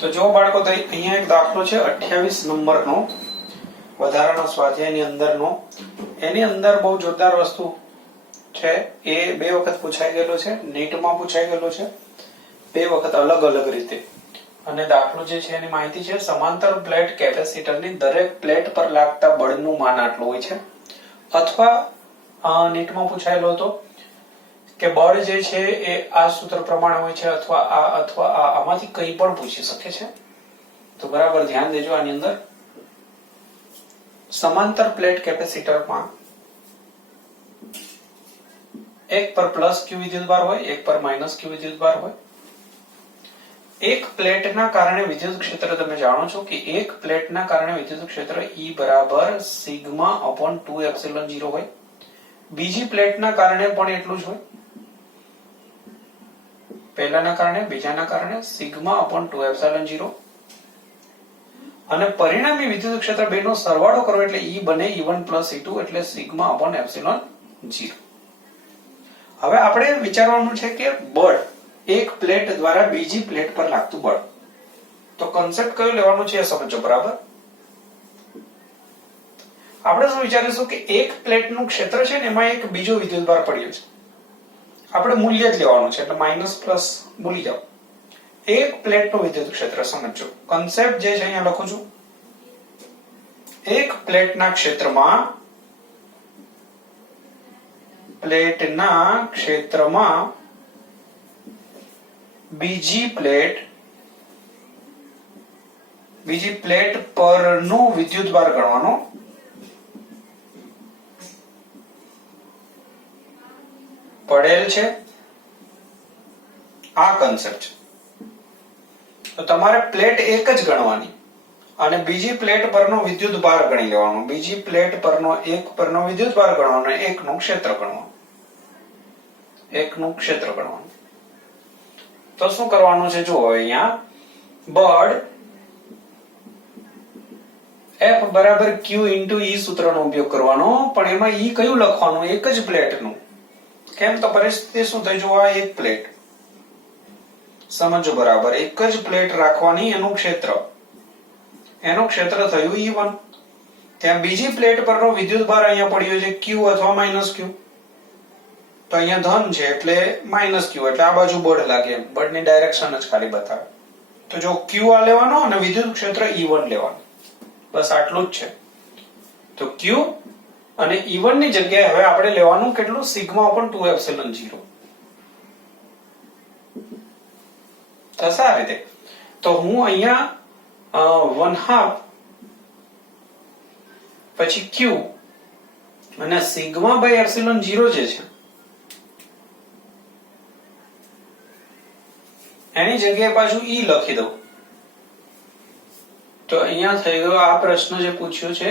તો જો બાળકો તો અહીંયા એક દાખલો છે 28 નંબરનો વધારાનો સ્વાધ્યાયની અંદરનો. એની અંદર બહુ જોરદાર વસ્તુ છે. એ બે વખત પૂછાઈ ગયેલો છે, નીટમાં પૂછાઈ ગયેલો છે, બે વખત અલગ અલગ રીતે. અને દાખલો જે છે એની માહિતી છે, સમાંતર પ્લેટ કેપેસિટરની દરેક પ્લેટ પર લાગતા બળનું માન આટલું હોય છે. અથવા નીટમાં પૂછાયેલો હતો કે બળ જે છે એ આ સૂત્ર પ્રમાણે હોય છે, અથવા આમાંથી કંઈ પણ પૂછી શકે છે. તો બરાબર ધ્યાન દેજો. આની અંદર સમાંતર પ્લેટ કેપેસિટરમાં એક પર પ્લસ ક્યુ વિદ્યુતભાર હોય, એક પર માઇનસ ક્યુ વિદ્યુતભાર હોય. એક પ્લેટના કારણે વિદ્યુત ક્ષેત્ર તમે જાણો છો કે એક પ્લેટના કારણે વિદ્યુત ક્ષેત્ર E બરાબર સિગ્મા અપોન 2 એપ્સિલોન 0 હોય. બીજી પ્લેટના કારણે પણ એટલું જ હોય. પહેલાના કારણે, બીજાના કારણે સિગ્મા અપોન 2 એપ્સિલોન 0. અને પરિણામી વિદ્યુત ક્ષેત્ર બેનો સરવાળો કરો એટલે E બને E1 પ્લસ E2 એટલે સિગ્મા અપોન એપ્સિલોન 0. હવે આપણે વિચારવાનું છે કે બળ એક પ્લેટ દ્વારા બીજી પ્લેટ પર લાગતું બળ. તો કોન્સેપ્ટ કયો લેવાનો છે એ સમજો બરાબર. આપણે શું વિચારીશું કે એક પ્લેટનું ક્ષેત્ર છે ને એમાં એક બીજો વિદ્યુતભાર પડ્યો છે. આપણે મૂલ્ય જ લેવાનું છે એટલે માઇનસ પ્લસ ભૂલી જાઓ. એક પ્લેટનું વિદ્યુત ક્ષેત્ર સમજો. કોન્સેપ્ટ જે છે અહીંયા લખું છું. એક પ્લેટના ક્ષેત્રમાં બીજી પ્લેટ પરનો વિદ્યુતભાર ગણવાનો. પડેલ છે આ કોન્સેપ્ટ છે. તો તમારે પ્લેટ એક જ ગણવાની અને બીજી પ્લેટ પરનો વિદ્યુતભાર ગણી લેવાનો. બીજી પ્લેટ પરનો એક પરનો વિદ્યુતભાર ગણવાનો, એકનું ક્ષેત્ર ગણવાનું. તો શું કરવાનું છે જુઓ. અહીંયા બળ F બરાબર Q ઇન્ટુ E સૂત્રનો ઉપયોગ કરવાનો. પણ એમાં E કયું લખવાનું? એક જ પ્લેટનું. કેમ? તો પરિસ્થિતિ શું થઈ? જો આ એક પ્લેટ સમજો બરાબર. એક જ પ્લેટ રાખવાની, એનું ક્ષેત્ર થયું E1. ત્યાં બીજી પ્લેટ પરનો વિદ્યુતભાર અહીંયા પડ્યો છે Q અથવા માઇનસ Q. તો અહીંયા ધન છે એટલે માઇનસ Q એટલે આ બાજુ બળ લાગે. એમ બળની ડાયરેક્શન જ ખાલી બતાવે. તો જો Q આ લેવાનો અને વિદ્યુત ક્ષેત્ર E1 લેવાનું. બસ આટલું જ છે. તો Q અને E1 ની જગ્યાએ હવે આપણે લેવાનું કેટલું? સિગ્મા અપોન 2 એપ્સિલોન 0 થશે આ રીતે. તો હું અહીંયા 1/2 પછી Q અને સિગ્મા બાય એપ્સિલોન 0 જે છે એની જગ્યાએ પાછું E લખી દઉં. તો અહીંયા થઈ ગયો આ પ્રશ્ન જે પૂછ્યો છે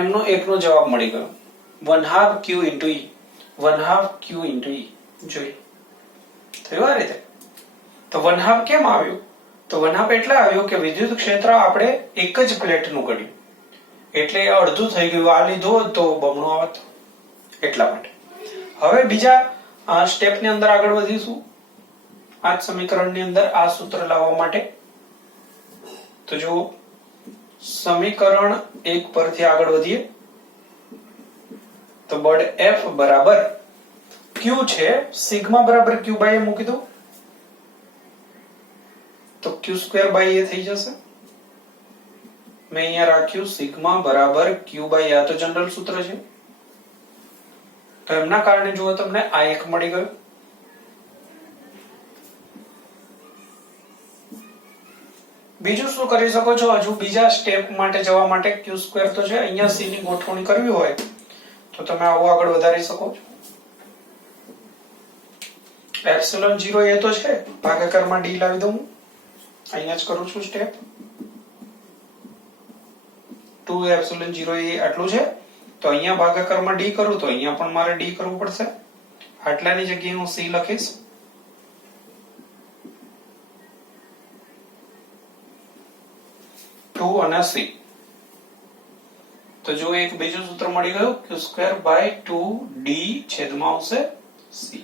એમનો એકનો જવાબ મળી ગયો. 1/2 Q into E 1/2 Q into E જોઈ થયું આ રીતે. તો 1/2 કેમ આવ્યું? તો 1/2 એટલે આવ્યું કે વિદ્યુત ક્ષેત્ર આપણે એક જ પ્લેટનું ગણ્યું એટલે અડધું થઈ ગયું. આ લીધો તો બમણું આવત એટલા માટે. હવે બીજા સ્ટેપની અંદર આગળ વધીશું. આ સમીકરણની અંદર આ સૂત્ર લાવવા માટે. તો જો સમીકરણ 1 પરથી આગળ વધીએ તો બળ F બરાબર Q છે, સિગ્મા બરાબર Q બાય A મૂકી દો તો Q² બાય A થઈ જશે. મેં અહીંયા રાખ્યું સિગ્મા બરાબર Q બાય A, તો જનરલ સૂત્ર છે. તો એમના કારણે જુઓ તમને આ એક મળી ગયું. બીજું શું કરી શકો છો? હજુ બીજા સ્ટેપ માટે જવા માટે Q² તો છે. અહીંયા C ની ગોઠવણી કરવી હોય તો તમે આવું આગળ વધારી શકો છો. એપ્સિલોન 0 એ તો છે, ભાગાકારમાં D લાવી દઉં. અહીંયા જ કરું છું સ્ટેપ. 2 એપ્સિલોન 0 એ આટલું છે. તો અહીંયા ભાગાકારમાં D કરું તો અહીંયા પણ મારે D કરવું પડશે. આટલાની જગ્યાએ હું C લખીશ. અને C. તો જો એક બીજું સૂત્ર મળી ગયું Q² બાય 2D છેદમાં આવશે C.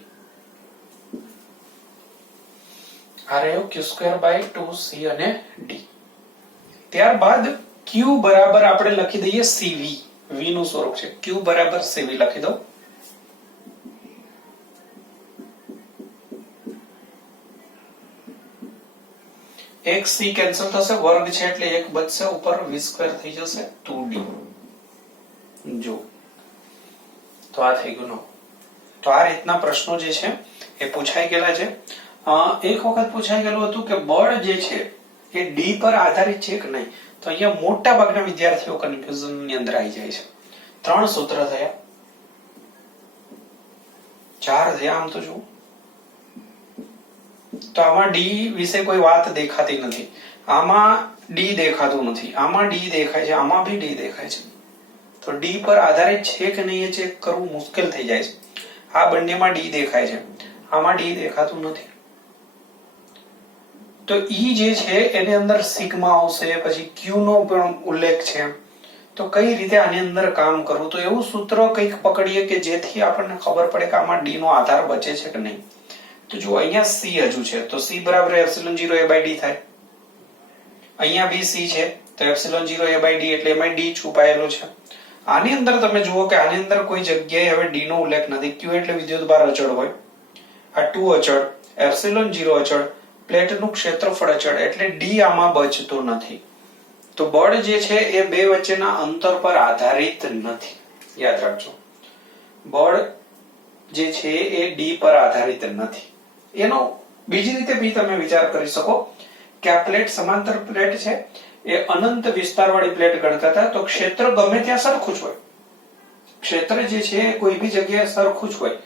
આ રહ્યો q²/2c અને d. ત્યારબાદ q બરાબર આપણે લખી દઈએ cv. v નું સ્વરૂપ છે, q બરાબર cv લખી દો. એક c કેન્સલ થશે, વર્ગ છે એટલે એક બચશે, ઉપર v² થઈ જશે 2d. જો તો આ થઈ ગયું. તો આ રીતના પ્રશ્નો જે છે એ પૂછાઈ ગયેલા છે. એક વખત પૂછાઈ ગયેલું હતું કે બળ જે છે એ ડી પર આધારિત છે કે નહીં. તો અહીંયા મોટા ભાગના વિદ્યાર્થીઓ કન્ફ્યુઝન ની અંદર આવી જાય છે. 3 સૂત્ર થયા, 4 થયા આમ તો જુઓ. તો આમાં ડી વિશે કોઈ વાત દેખાતી નથી, આમાં ડી દેખાતું નથી, આમાં ડી દેખાય છે, આમાં બી ડી દેખાય છે. તો ડી પર આધારિત છે કે નહીં એ ચેક કરવું મુશ્કેલ થઈ જાય છે. આ બંનેમાં ડી દેખાય છે, આમાં ડી દેખાતું નથી. તો ઈ જે છે એની અંદર સિગ્મા આવશે, પછી ક્યુ નો પણ ઉલ્લેખ છે. તો કઈ રીતે આની અંદર કામ કરવું, તો એવું સૂત્ર કંઈક પકડીએ કે જેથી આપણને ખબર પડે કે આમાં ડી નો આધાર બચે છે કે નહીં. તો જો અહીંયા c હજુ છે, તો c બરાબર ε0a/d થાય. અહીંયા બી c છે, તો ε0a/d એટલે એમાં d છુપાયેલો છે. આની અંદર તમે જુઓ કે આની અંદર કોઈ જગ્યાએ હવે d નો ઉલ્લેખ નથી. q એટલે વિદ્યુતભાર અચળ હોય, આ 2 અચળ, ε0 અચળ, પ્લેટનું ક્ષેત્રફળ અચળ, એટલે d આમાં બચતો નથી. તો બળ જે છે એ બે વચ્ચેના અંતર પર આધારિત નથી, યાદ રાખજો. બળ જે છે એ d પર આધારિત નથી. એનો બીજી રીતે બી તમે વિચાર કરી શકો કે આ પ્લેટ સમાંતર પ્લેટ છે, એ અનંત વિસ્તારવાળી પ્લેટ ગણતા હતા. તો ક્ષેત્ર ગમે ત્યાં સરખું જ હોય, ક્ષેત્ર જે છે કોઈ બી જગ્યાએ સરખું જ હોય,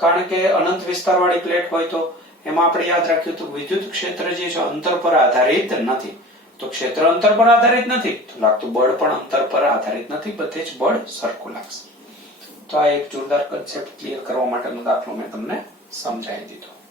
કારણ કે અનંત વિસ્તારવાળી પ્લેટ હોય. તો એમાં આપણે યાદ રાખ્યું હતું વિદ્યુત ક્ષેત્ર જે છે અંતર પર આધારિત નથી. તો ક્ષેત્ર અંતર પર આધારિત નથી તો લાગતું બળ પણ અંતર પર આધારિત નથી, બધે જ બળ સરખું લાગશે. તો આ એક જોરદાર કન્સેપ્ટ ક્લિયર કરવા માટેનો દાખલો મેં તમને સમજાવી દીધો.